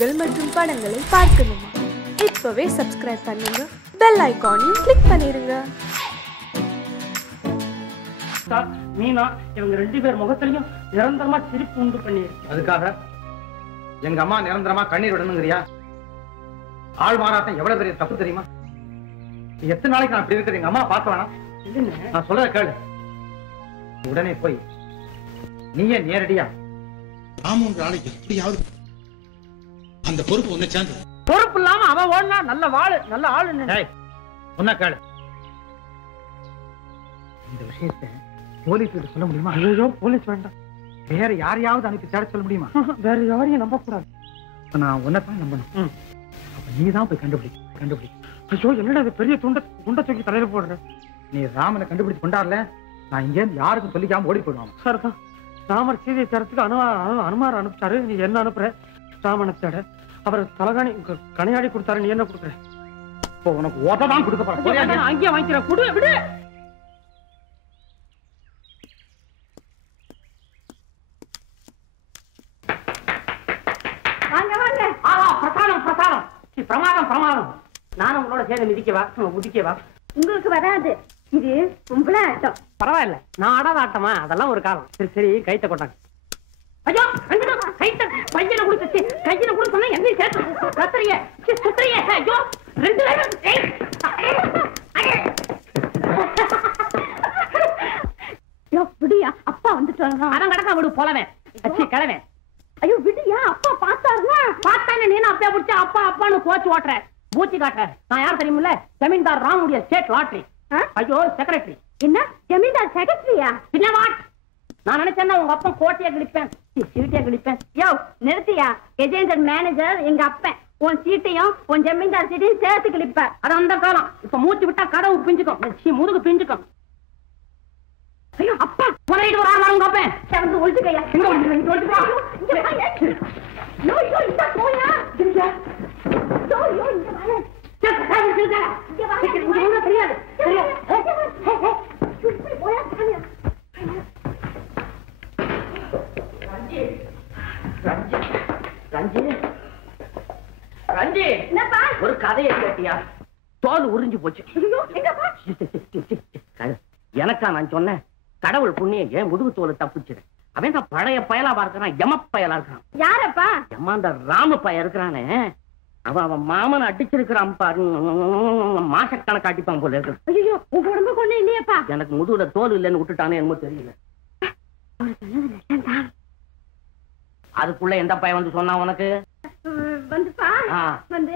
நிகழ்ச்சிகள் மற்றும் படங்களை பார்க்கணுமா? இப்பவே சப்ஸ்கிரைப் பண்ணுங்க, பெல் ஐகானையும் கிளிக் பண்ணிருங்க. மீனா இவங்க 2 பேர் முகத்திலையும் நிரந்தரமா சிரிப்பு உண்டு பண்ணி, அதுக்காக எங்க அம்மா நிரந்தரமா கண்ணீர் விடணுங்கிறியா? ஆள் மாறாட்டம் எவ்வளவு பெரிய தப்பு தெரியுமா? எத்தனை நாளைக்கு நான் அப்படி இருக்கிற எங்க அம்மா பார்க்க வேணாம்? நான் சொல்ற கேளு, உடனே போய் நீயே நேரடியா ராமன்ற ஆளை எப்படியாவது அந்த பொறுப்பு ஒண்ணு சேர்ந்து. பொறுப்பு இல்லாம அவன் ஓடுனா நல்ல வாழு, நல்ல ஆளு. சொன்ன கேளு, இந்த விஷயத்தை போலீஸ் கிட்ட சொல்ல முடியுமா? ஐயோ, போலீஸ் வேண்டாம், வேற யாரையாவது அனுப்பி தேட சொல்ல முடியுமா? வேற யாரையும் நம்ப கூடாது. நான் உன்னைத்தான் நம்பணும். அப்ப நீதான் போய் கண்டுபிடி. ஐயோ, என்னடா இது பெரிய துண்ட தூக்கி தலையில போடுற? நீ ராமனை கண்டுபிடிச்சு கொண்டாடல, நான் இங்க இருந்து யாருக்கும் சொல்லிக்காம ஓடி போயிடுவான். சரிதான், ராமர் சீதையை தேர்றதுக்கு அனுமார் அனுப்பிச்சாரு. நீ என்ன அனுப்புற? ராமனை தேட அவர் தலகாணி கனையாடி கொடுத்தாரு. நீ என்ன கொடுக்குற? இப்போ உனக்கு ஓட்டதான் கொடுக்க போறேன். அங்கேயே வாங்கிக்கிற, குடு விடு. பிரமாதம். நானும் உங்களோட சேர்ந்து மிதிக்கவா? உங்களுக்கு வராது, இது கும்பல ஆட்டம். பரவாயில்ல, நான் ஆடாத ஆட்டமா? அதெல்லாம் ஒரு காலம். சரி, கைத்த கொண்டாங்க. ஐயோ, கையில கொடுத்து சொன்னா என்ன சேர்த்து சுத்துறிய? ஐயோ, 2 விடியா, அப்பா வந்துட்டு அதான் கடக்கா விடு போலவேன். கிளவே. ஐயோ விடியா, அப்பா பார்த்தாருன்னா? பார்த்தானே நீ அப்பா பிடிச்சா அப்பான்னு கோச்சு ஓட்டுற, பூச்சி காட்டுற. நான் யார் தெரியுமில்ல? ஜமீன்தார் ராமுடைய ஸ்டேட் லாட்டரி. ஐயோ, செக்ரட்டரி. என்ன ஜமீன்தார் செக்ரட்டரியா? நான் நினைச்சேன்னா உங்க அப்பா கோட்டையா கிழிப்பேன், சீட்டையா கிழிப்பேன். யோ நிறுத்தியா, கஜேந்தர் மேனேஜர் எங்க அப்பன். உன் சீட்டையும் உன் ஜமீன்தார் சீட்டையும் சேர்த்து கிழிப்ப. அது அந்த காலம். இப்ப மூச்சு விட்டா கடவு பிஞ்சுக்கும், முதுகு பிஞ்சுக்கும். ஐயோ அப்பா, உனக்கு வர உங்க அப்பன் சேர்ந்து ஒழிச்சுக்கையா. ரஞ்சி, ஒரு கதையை கேட்டியா? தோல் உறிஞ்சு போச்சு. எனக்கா நான் சொன்னேன்? கடவுள் புண்ணியம், ஏன் முதுகு தோல் தப்புச்சுது. அவன் தான் பழைய பயலா பார்க்கிறான், எம பயலா இருக்கான். யாரப்பா? எம்மா அந்த ராம பய இருக்கிறானே, அவன் மாமன் அடிச்சிருக்கிறான் பாரு. மாசக்கணக்கு அடிப்பான் போல இருக்கு. ஐயோ, உங்க உடம்பு கொண்டு இல்லையப்பா. எனக்கு முதுகுல தோல் இல்லைன்னு விட்டுட்டானே என்னமோ தெரியல. அதுக்குள்ள எந்த பையன் வந்து சொன்னா உனக்கு? வந்துப்பா வந்து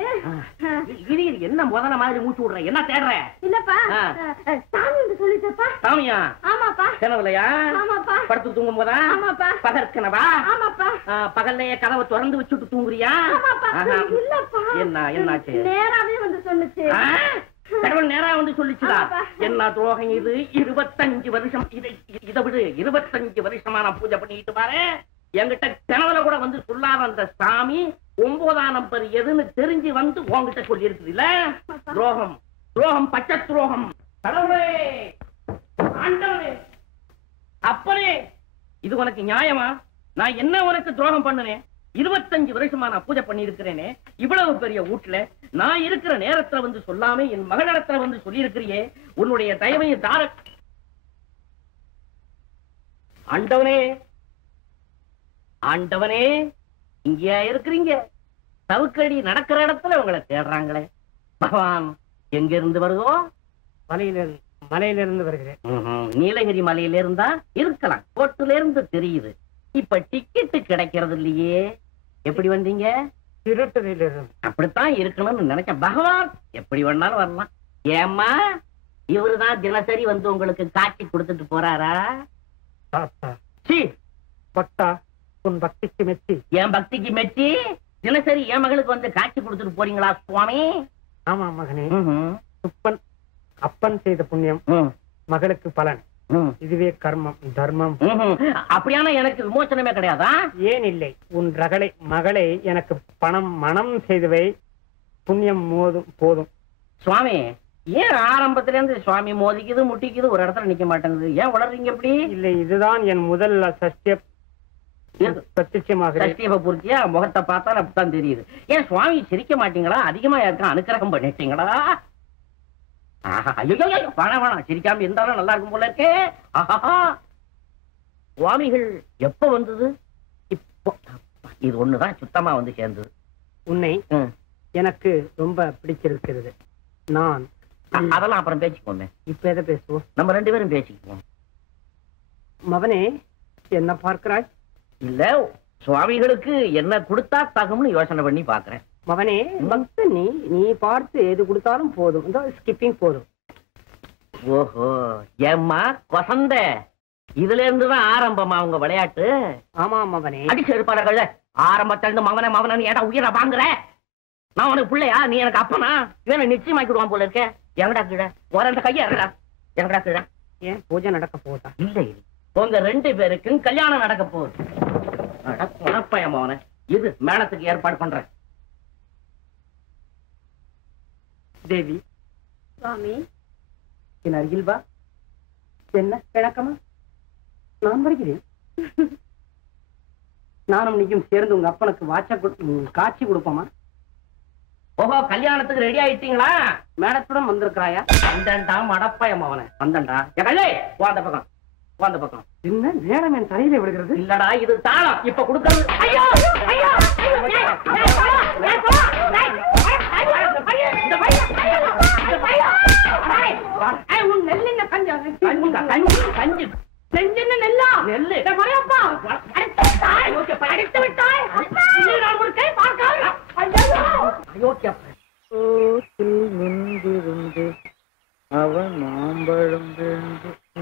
இது என்ன முதல்ல மாதிரி மூச்சு விடுற? என்ன தேடுற? இல்லப்பா, சாமி வந்து சொல்லிட்டப்பா. சாமியா? ஆமாப்பா. கனவுலையா? ஆமாப்பா. படுத்து தூங்கும் போதா? ஆமாப்பா. பகற்கனவா? ஆமாப்பா. பகல்லையே கதவை திறந்து வச்சுட்டு தூங்குறியா? ஆமாப்பா. இல்லப்பா. என்னாச்சு? நேராவே வந்து சொல்லுச்சு. கடவுள் நேரா வந்து சொல்லிச்சுடா. என்ன துரோகம் இது? 25 வருஷம் இதை விடு. 25 வருஷமா நான் பூஜை பண்ணிட்டு பாரு. என்கிட்ட கனவுல கூட வந்து சொல்லாத அந்த சாமி 9ஆம் நம்பர் எதுன்னு தெரிஞ்சு வந்து உங்ககிட்ட சொல்லி இருக்குது இல்ல? துரோகம், பச்சை துரோகம். கடவுளே, ஆண்டவனே, அப்பனே, இது உனக்கு நியாயமா? நான் என்ன உனக்கு துரோகம் பண்ணுனேன்? 25 வருஷமா நான் பூஜை பண்ணி இருக்கிறேனே, இவ்வளவு பெரிய வீட்டுல நான் இருக்கிற நேரத்துல வந்து சொல்லாம என் மகளிடத்துல வந்து சொல்லி இருக்கிறியே, உன்னுடைய தயவையும் தார. ஆண்டவனே, இங்கேயா இருக்கிறீங்க? சவுக்கடி நடக்கிற இடத்துல உங்களை தேடுறாங்களே. பகவான் எங்க இருந்து வருதோ? மலையிலிருந்து வருகிறேன். நீலகிரி மலையில இருந்தா இருக்கலாம், கோட்டுல இருந்து தெரியுது. இப்ப டிக்கெட்டு கிடைக்கிறது இல்லையே, எப்படி வந்தீங்க? திருட்டதிலிருந்து. அப்படித்தான் இருக்கணும்னு நினைச்சேன். பகவான் எப்படி வேணாலும் வரலாம். ஏம்மா, இவருதான் தினசரி வந்து உங்களுக்கு காட்சி கொடுத்துட்டு போறாரா? பட்டா, உன் பக்திக்கு மெச்சி. என் பக்திக்கு மெச்சி தினசரி என் மகளுக்கு வந்து காட்சி கொடுத்துட்டு போறீங்களா சுவாமி? ஆமா மகனே, அப்பன் செய்த புண்ணியம் மகளுக்கு பலன். இதுவே கர்மம், தர்மம். அப்படியான எனக்கு விமோசனமே கிடையாதா? ஏன் இல்லை, உன் மகளை எனக்கு மனம் செய்தவை புண்ணியம் போதும். சுவாமி, ஏன் ஆரம்பத்துல இருந்து சுவாமி மோதிக்குது முட்டிக்குது, ஒரு இடத்துல நிக்க மாட்டேங்குது? ஏன் வளர்றீங்க எப்படி? இல்லை, இதுதான் என் முதல் சத்திய பிரத்யட்சமாக சஷ்டியப பூர்த்தியா முகத்தை பார்த்தா அப்படித்தான் தெரியுது. ஏன் சுவாமி சிரிக்க மாட்டீங்களா? அதிகமா யாருக்கும் அனுக்கிரகம் பண்ணிட்டீங்களா? ஐயோ வேணாம், சிரிக்காம இருந்தாலும் நல்லா இருக்கும் போல இருக்கே. சுவாமிகள் எப்ப வந்தது? இப்போ இது ஒண்ணுதான் சுத்தமா வந்து சேர்ந்தது. உன்னை எனக்கு ரொம்ப பிடிச்சிருக்கிறது. நான் அதெல்லாம் அப்புறம் பேசிக்குவோமே. இப்ப எதை பேசுவோம்? நம்ம 2 பேரும் பேசிக்குவோம். மவனே, என்ன பார்க்கிறாய்? இல்ல, சுவாமிகளுக்கு என்ன கொடுத்தா தகும்னு யோசனை பண்ணி பாக்குறேன். மவனே, பக்த நீ பார்த்து எது கொடுத்தாலும் போதும். இந்த ஸ்கிப்பிங் போதும். ஓஹோ, ஏம்மா கொசந்த, இதுல இருந்துதான் ஆரம்பமா உங்க விளையாட்டு? ஆமா மவனே. அடிச்சு இருப்பார்கள். ஆரம்பத்துல இருந்து மவன ஏடா உயிரை வாங்குற? நான் உனக்கு பிள்ளையா? நீ எனக்கு அப்பனா? இவனை நிச்சயமாக்கிடுவான் போல இருக்க. எங்கடா கீழே ஒரு அந்த கையா இருக்கா? எங்கடா கீழே? ஏன் பூஜை நடக்க போதா? இல்லை, உங்க 2 பேருக்கும் கல்யாணம் நடக்க போகுது. மவன இது மேளத்துக்கு ஏற்பாடு பண்றேன். தேவி, சுவாமி, என் அருகில் வா. என்ன கிழக்கமா? நான் வருகிறேன். நானும் நீயும் சேர்ந்து உங்க அப்பனுக்கு காட்சி கொடுப்போமா? ஓஹோ, கல்யாணத்துக்கு ரெடி ஆயிட்டீங்களா? மேடத்துடன் வந்திருக்கிறாயா? வந்தண்டா மடப்பயம் அவனை. வந்தண்டா அந்த பக்கம், அந்த பக்கம். என்ன நேரம் என் தலையில விடுகிறது? இல்லடா, இது தாளம். இப்ப கொடுக்கறது. அவன் மாம்பழம்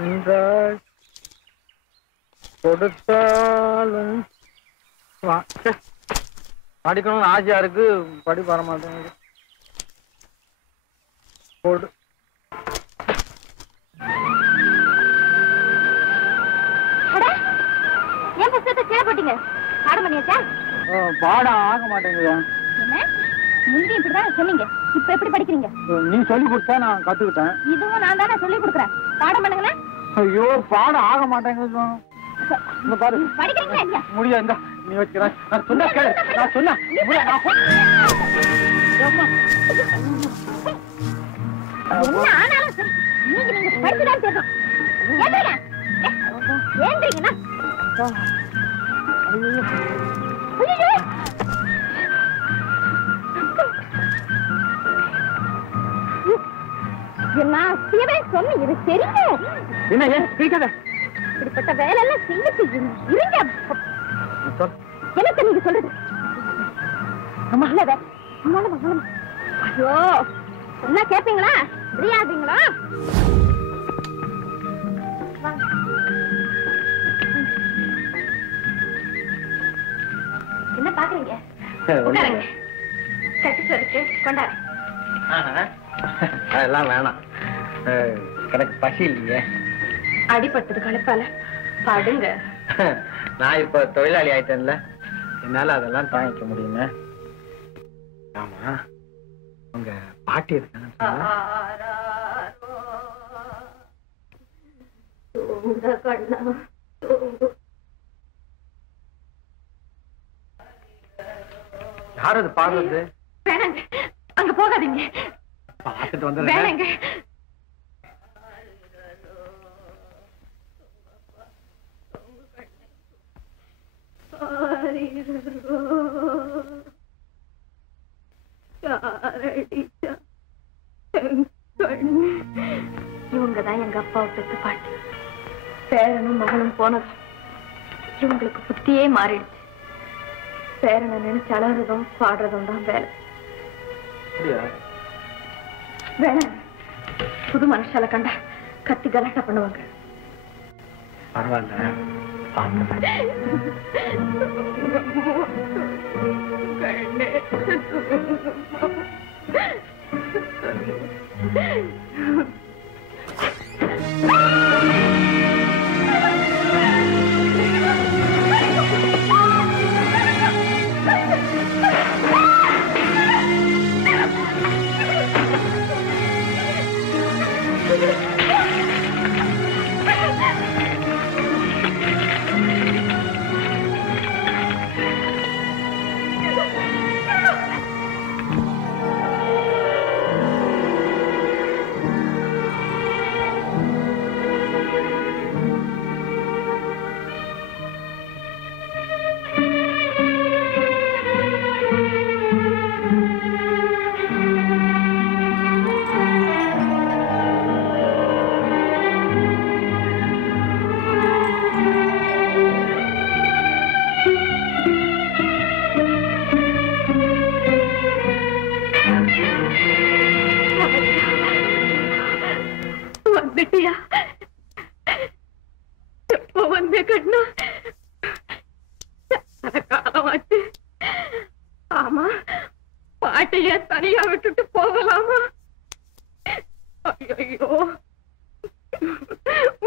என்றால் கொடுத்தாலும் படிக்கணும்னு ஆசையா இருக்கு, படி வர மாட்டேங்குது. ஏன் புத்தகத்தை கீழே போட்டீங்க? பாடம் பண்ணியாச்சா? பாடம் ஆக மாட்டேங்குதா? என்ன முந்தி இப்படிதான் சொன்னீங்க, இப்ப எப்படி படிக்கிறீங்க? நீ சொல்லி கொடுத்தா நான் கத்துக்கிட்டேன். இதுவும் நான் தானே சொல்லி கொடுக்குறேன். பாடம் பண்ணுங்களேன். ஐயோ, பாடம் ஆக மாட்டேங்குது. பாரு, படிக்கிறீங்களா இல்லையா? முடியாது, இந்த நீ வச்சுக்கிறேன். நான் சொன்னா கேளு. நான் சொன்னா என்ன ஆனாலும் சரி, நீங்க படிச்சுதான் பேசணும். ஏந்திரீங்கன்னா நான் செய்யவே சொன்ன இது சரிங்க. என்ன ஏன் கேட்காத? இப்படிப்பட்ட வேலை எல்லாம் செய்ய இருங்க. எனக்கு நீங்க சொல்றது ஐயோ, என்ன கேப்பீங்களா? தெரியாதீங்களா? என்ன பாக்குறீங்க? உட்காருங்க. கட்டிச்சு இருக்கு, கொண்டாரு. அதெல்லாம் வேணாம், எனக்கு பசி இல்லையே. அடிபட்டது களைப்பால பாடுங்க. நான் இப்ப தொழிலாளி ஆயிட்டேன்ல, என்னால அதெல்லாம் தாங்கிக்க முடியுமே. ஆமா, உங்க பாட்டி இருக்காங்க. யார் அது பாடுறது? வேணாங்க, அங்க போகாதீங்க. பார்த்துட்டு வந்து வேணாங்க. இவங்கதான் எங்க அப்பாவை பெற்ற பாட்டு. பேரனும் மகனும் போனதும் இவங்களுக்கு புத்தியே மாறிடுச்சு. பேரனை நினைச்சு அழறதும் பாடுறதும் தான் வேலை. வேணாம், புது மனுஷால கண்டா கத்தி கலாட்டா பண்ணுவாங்க. பரவாயில்ல, பாட்டையே தனியா விட்டுட்டு போகலாமா? ஐயோ,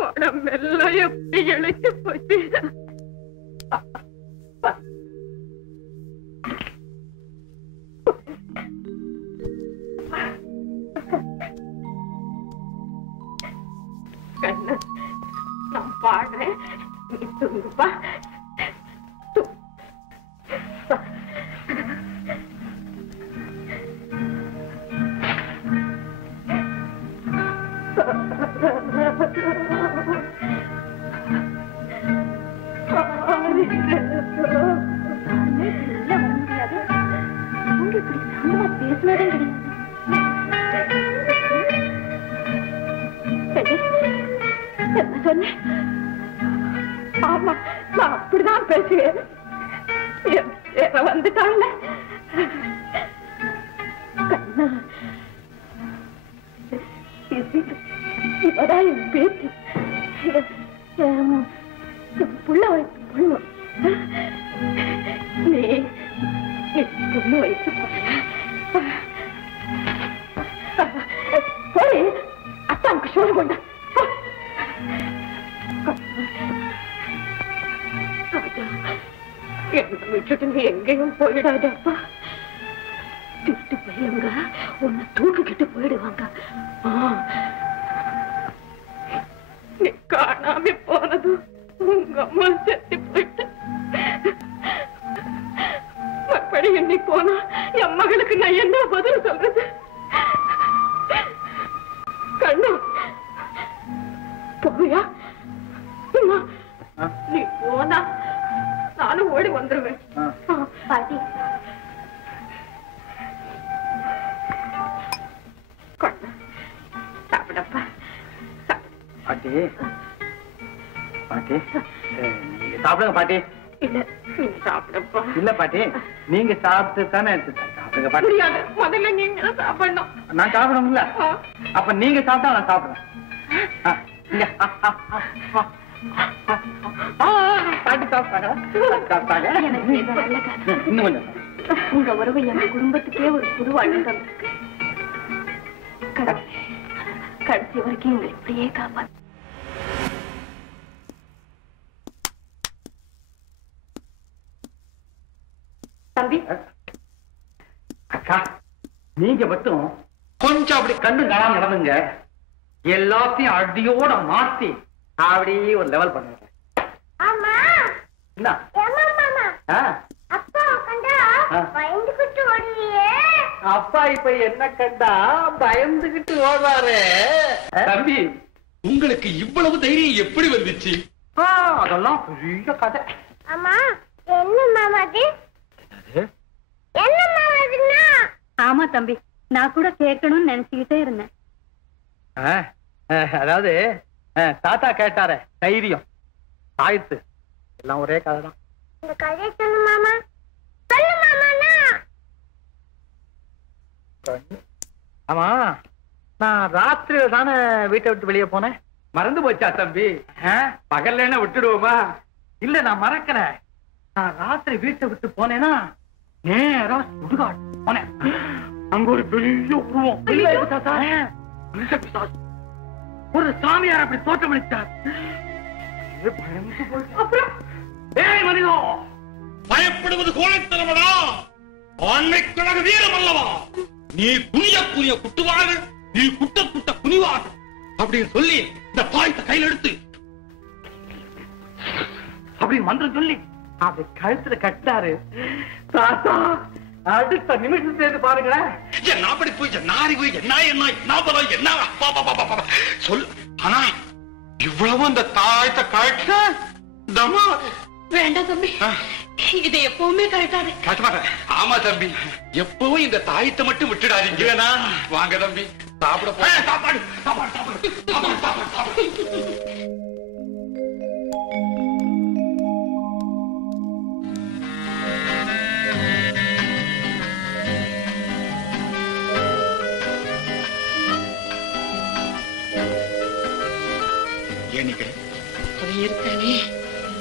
உடம்பெல்லாம் எப்படி இழைச்சு போச்சு. கண்ணு, நான் பாடுறேன், நீ தூங்குப்பா. என்ன சொன்னேன்? ஆமா, நான் அப்படிதான் பேசுவேன். வந்துட்டாங்க. கண்ணா, இவதான் என் பேச்சு. புள்ள வயசு பொண்ணு. நீ பொண்ணு வயசு போய் அத்தாவுக்கு சோறு கொண்ட. என்ன விட்டுட்டு நீ எங்கேயும் போயிடாதப்பா. திட்டு பையங்க உன்னை தூக்கிக்கிட்டு போயிடுவாங்க. நீ காணாம போனதும் உங்க அம்மா செத்து போயிட்டு மறுபடி என்னை போனா என் மகளுக்கு நான் என்ன பதில் சொல்றது? கண்ணு, போயா? நீ போனா நானும் ஓடி வந்துருவேன். பாட்டி, சாப்பிடப்பா. பாட்டி, பாட்டி, நீங்க சாப்பிடுங்க பாட்டி. இல்ல, நீ சாப்பிடப்பா. இல்ல பாட்டி, நீங்க சாப்பிட்டு தானே சாப்பிடுங்க பாட்டி. முடியாது, முதல்ல நீங்க சாப்பிடணும். நான் சாப்பிடணும்ல? அப்ப நீங்க சாப்பிட்டா நான் சாப்பிடுறேன். உங்க உறவு என் குடும்பத்துக்கே ஒரு புது வாழ்வு தந்திருக்கு. கடைசி வரைக்கும் எங்களை இப்படியே காப்பாத்து. தம்பி, அக்கா, நீங்க மட்டும் கொஞ்சம் அப்படி கண்ணு காணாம நடந்துங்க. எல்லாத்தையும் அடியோட மாத்தி அப்படியே ஒரு லெவல் பண்ணுங்க. அப்பா இப்ப என்ன கண்டா பயந்துகிட்டு ஓடுறாரு. தம்பி, உங்களுக்கு இவ்வளவு தைரியம் எப்படி வந்துச்சு? அதெல்லாம் பெரிய கதை. ஆமா தம்பி, நான் கூட கேட்கணும்னு நினைச்சுக்கிட்டே இருந்தேன். அதாவது தாத்தா கேட்டாரே, தைரியம் ஆயிடுத்து, எல்லாம் ஒரே கதை தான். இந்த கதையை சொல்லு மாமா, சொல்லு மாமா. ஆமா, நான் ராத்திரியில தானே வீட்டை விட்டு வெளியே போனேன். மறந்து போச்சா தம்பி? பகல்ல விட்டுடுவோமா? இல்ல, நான் மறக்கல. நான் ராத்திரி வீட்டை விட்டு போனேன்னா நேரா சுடுகாடு போனேன். அங்க ஒரு பெரிய உருவம், ஒரு சாமியார் அப்படி தோற்றமளித்தார். பயப்படுவது கோழைத்தனமடா, ஆண்மைக்கழக வீரம் அல்லவா? நீ குனிய குனிய குட்டுவாக, நீ குட்ட குட்ட குனிவாக அப்படின்னு சொல்லி இந்த பாயத்தை கையில் எடுத்து அப்படின்னு மந்திரம் சொல்லி அப்படி கழுத்துல கட்டாரு. தாத்தா அடுத்த நிமிஷம் சேர்ந்து பாருங்களேன். என்ன படிப்பு, என்ன அறிவு, என்ன என்ன என்ன பலம், என்ன சொல்லு. ஆனா இவ்வளவு அந்த தாயத்தை கழட்ட தமா வேண்டாம் தம்பி, இதை எப்பவுமே கரெக்டாது. ஆமா தம்பி, எப்பவும் இந்த தாயத்தை மட்டும் விட்டுடாதீங்க. வாங்க தம்பி, சாப்பிட போ. சாப்பாடு சாப்பாடு சாப்பாடு சாப்பாடு சாப்பாடு. இருக்கானே,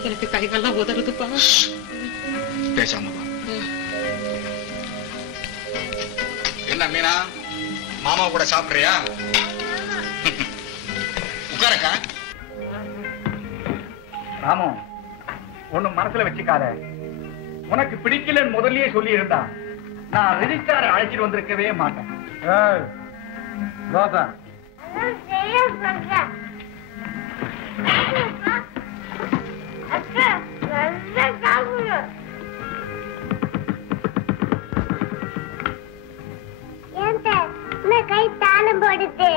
எனக்கு கைகள்லாம் உதறுதுப்பா. பேசாம என்ன மீனா, மாமா கூட சாப்பிடுறியா? உட்காரக்கா. ராமு, ஒண்ணும் மனசுல வச்சுக்காத. உனக்கு பிடிக்கலன்னு முதல்லயே சொல்லி இருந்தா நான் ரெஜிஸ்டாரை அழைச்சிட்டு வந்திருக்கவே மாட்டேன். கை தாளம் போடுது.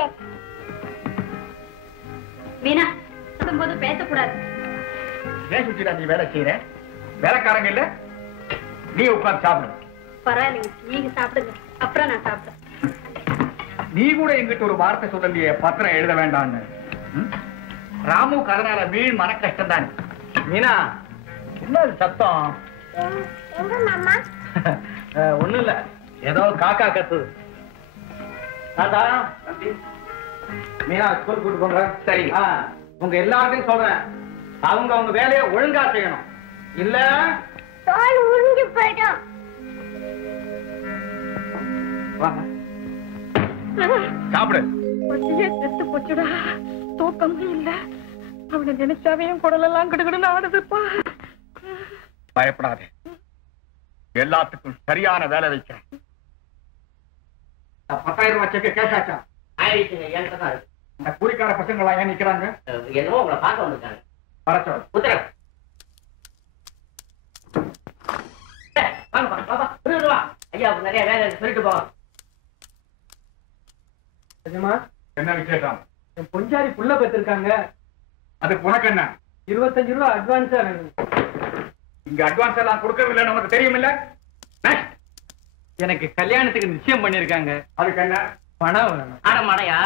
வீணா போது பேசக்கூடாது. ஏன் சுற்றிடா நீ வேலை செய்யற? வேலைக்காரங்க இல்ல, நீ உட்கார்ந்து சாப்பிடு. பரவாயில்லைங்க, நீங்க சாப்பிடுங்க, அப்புறம் நான் சாப்பிடுறேன். நீ கூட எங்கிட்ட ஒரு வார்த்தை சொல்லலையே பத்திரம் எழுத வேண்டாம்னு. ராமுக்கு அதனால வீண் மன கஷ்டம் தான். மீனா, என்ன சத்தம்? எங்க மாமா? ஒண்ணும் இல்ல, ஏதோ காக்கா கத்துது. தாத்தா, மீனா ஸ்கூல் கூட்டு போங்க. சரி, உங்க எல்லார்ட்டையும் சொல்றேன், அவங்க அவங்க வேலையை ஒழுங்கா செய்யணும். இல்ல தோல் உறிஞ்சு போயிடும். வாங்க சாப்பிடு. செத்து போச்சுடா, தூக்கமே இல்ல. அவனை நினைச்சாவே குடலெல்லாம் கிடுகிடுன்னு ஆடுதுப்பா. பயப்படாதே, எல்லாத்துக்கும் சரியான வேலை வைக்கிறேன். 10,000 ரூபாய் செக்கு கேஷ் ஆச்சா? ஆயிடுச்சுங்க, என்கிட்ட தான் இருக்கு. இந்த கூலிக்கார பசங்க எல்லாம் ஏன் நிக்கிறாங்க? என்னமோ உங்களை பார்க்க வந்திருக்காங்க. பரச்சோம் உத்தரவு. வாங்க பாப்பா, வா. ஐயா நிறைய வேலை சொல்லிட்டு போங்க. என்ன விசேஷம்? என் பொஞ்சாரி புள்ள பெற்றிருக்காங்க. அதுக்கு உனக்கு என்ன? 25 ரூபாய் அட்வான்ஸா வேணும். இங்க அட்வான்ஸ் எல்லாம் கொடுக்கவில்லை, நமக்கு தெரியும் இல்ல? எனக்கு கல்யாணத்துக்கு நிச்சயம் பண்ணிருக்காங்க. அதுக்கு என்ன? பணம் வேணும். ஆடமாடையா?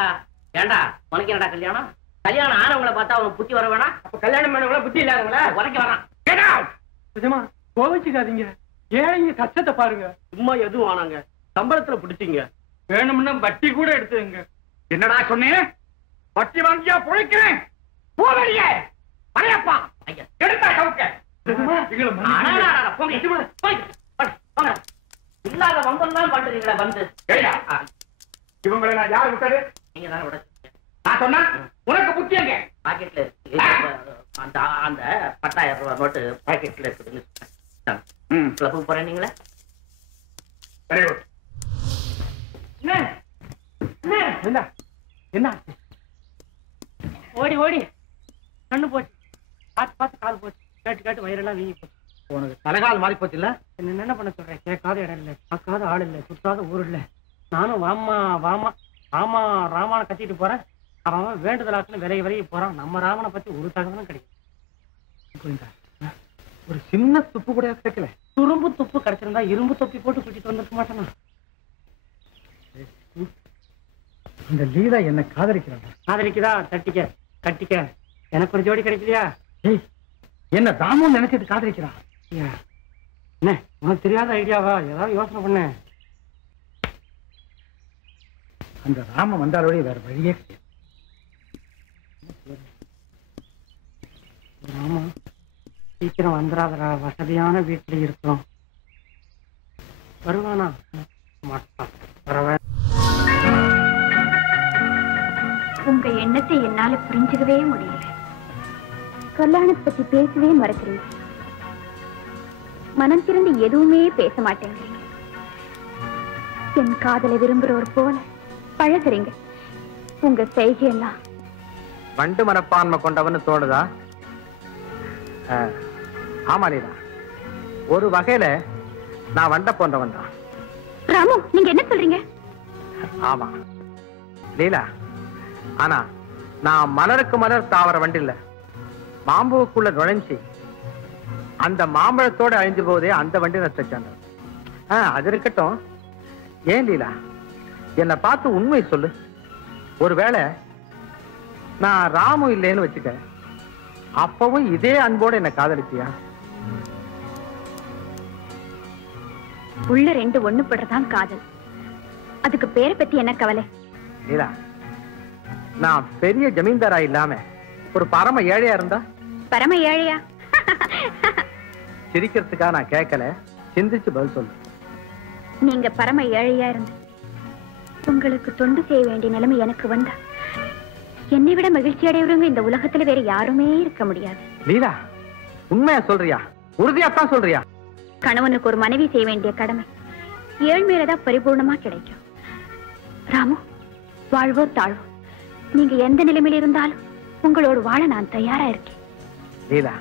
ஏண்டா உனக்கு என்னடா கல்யாணம்? கல்யாணம் ஆனவங்களை பார்த்தா அவனுக்கு புத்தி வர வேணாம்? அப்ப கல்யாணம் பண்ணவங்கள புத்தி இல்லாதவங்கள உரைக்க வரான். நிஜமா கோவிச்சுக்காதீங்க, ஏழைங்க கஷ்டத்தை பாருங்க. சும்மா எதுவும் ஆனாங்க, சம்பளத்துல பிடிச்சிங்க. வேணும்னா வட்டி கூட எடுத்துங்க. என்னடா சொன்னேன்? வட்டி வாங்கியா பொழைக்கிறேன். போவடியே அடையப்பா. ஐயா எடுத்தா சவுக்க. இல்லாத வம்பெல்லாம் பண்றீங்களா? வந்து இவங்களை நான் யார் விட்டது? நீங்க தானே விட. நான் சொன்னா உனக்கு புத்தி எங்க? பாக்கெட்ல இருக்கு. அந்த அந்த 10,000 ரூபாய் நோட்டு பாக்கெட்ல இருக்குதுன்னு கிளப்புக்கு போறேன். நீங்களே வெரி குட். என்ன என்ன ஓடி ஓடி கண்ணு போச்சு, பார்த்து பார்த்து கால் போச்சு, கேட்டு கேட்டு வயிறெல்லாம் வீங்கி போச்சு. உனக்கு தலைகால் மாறி போச்சு இல்ல? என்ன பண்ண சொல்றேன்? கேட்காத இடம் இல்லை, பார்க்காத ஆள் இல்லை, சுற்றாத ஊர் இல்லை. நானும் வாமா வாமா ராமா ராமான கத்திட்டு போறேன். அவன் வேண்டுதலாச்சுன்னு விலகி விலகி போறான். நம்ம ராமனை பத்தி ஒரு தகவலும் கிடைக்கும். ஒரு சின்ன துப்பு கூட கிடைக்கல. துரும்பு துப்பு கிடைச்சிருந்தா இரும்பு தொப்பி போட்டு குட்டிட்டு வந்திருக்க மாட்டேனா? இந்த லீலா என்ன காதலிக்கிறாங்க. காதலிக்குதா? தட்டிக்க கட்டிக்க. எனக்கு ஒரு ஜோடி கிடைக்கலையா? ஏய், என்ன தாமுன்னு நினைச்சிட்டு காதலிக்கிறான். என்ன உனக்கு தெரியாத ஐடியாவா? ஏதாவது யோசனை பண்ண. அந்த ராம வந்தாலோட வேற வழியே கிடையாது. ஆமா, சீக்கிரம் வந்துடாதடா, வசதியான வீட்டுல இருக்கிறோம். வருவானா? மாட்டான். வரவே. உங்க எண்ணத்தை என்னால புரிஞ்சுக்கவே முடியல. கல்யாணத்தை பத்தி பேசவே மறக்கிறீங்க. மனம் திறந்து எதுவுமே பேச மாட்டேங்கிறீங்க. என் காதலை விரும்புறவர் போல பழகுறீங்க. உங்க செய்கையெல்லாம் வண்டு மனப்பான்மை கொண்டவன்னு தோணுதா? ஆமா லீலா, ஒரு வகையில நான் வண்ட போன்றவன் தான். ராமு, நீங்க என்ன சொல்றீங்க? ஆமா லீலா, ஆனா நான் மலருக்கு மலர் தாவர வண்டில்ல, மாம்புக்குள்ள நுழைஞ்சி அந்த மாம்பழத்தோட அழிஞ்சு போதே அந்த வண்டி நஷ்டம். அது இருக்கட்டும். ஏன் லீலா, என்னை பார்த்து உண்மை சொல்லு. ஒருவேளை நான் ராமு இல்லைன்னு வச்சுக்க, அப்பவும் இதே அன்போட என்ன காதலிச்சியா? உள்ள ரெண்டு ஒண்ணு படுறதான் காதல். அதுக்கு பேரை பத்தி என்ன கவலை? லீலா, நான் பெரிய ஜமீன்தாரா இல்லாம ஒரு பரம ஏழையா இருந்தா? பரம ஏழையா? சிரிக்கிறதுக்கா நான் கேட்கல, சிந்திச்சு பதில் சொல்லு. நீங்க பரம ஏழையா இருந்து உங்களுக்கு தொண்டு செய்ய வேண்டிய நிலைமை எனக்கு வந்தா என்னை விட மகிழ்ச்சி அடையவங்க இந்த உலகத்துல வேற யாருமே இருக்க முடியாது. லீலா, உண்மையா சொல்றியா? உறுதியாத்தான் சொல்றியா? கணவனுக்கு ஒரு மனைவி செய்ய வேண்டிய கடமை ஏழ்மையிலதான் பரிபூர்ணமா கிடைக்கும். ராமு, வாழ்வோ தாழ்வோ நீங்க எந்த நிலைமையில இருந்தாலும் உங்களோடு வாழ நான் தயாரா இருக்கேன். லீலா,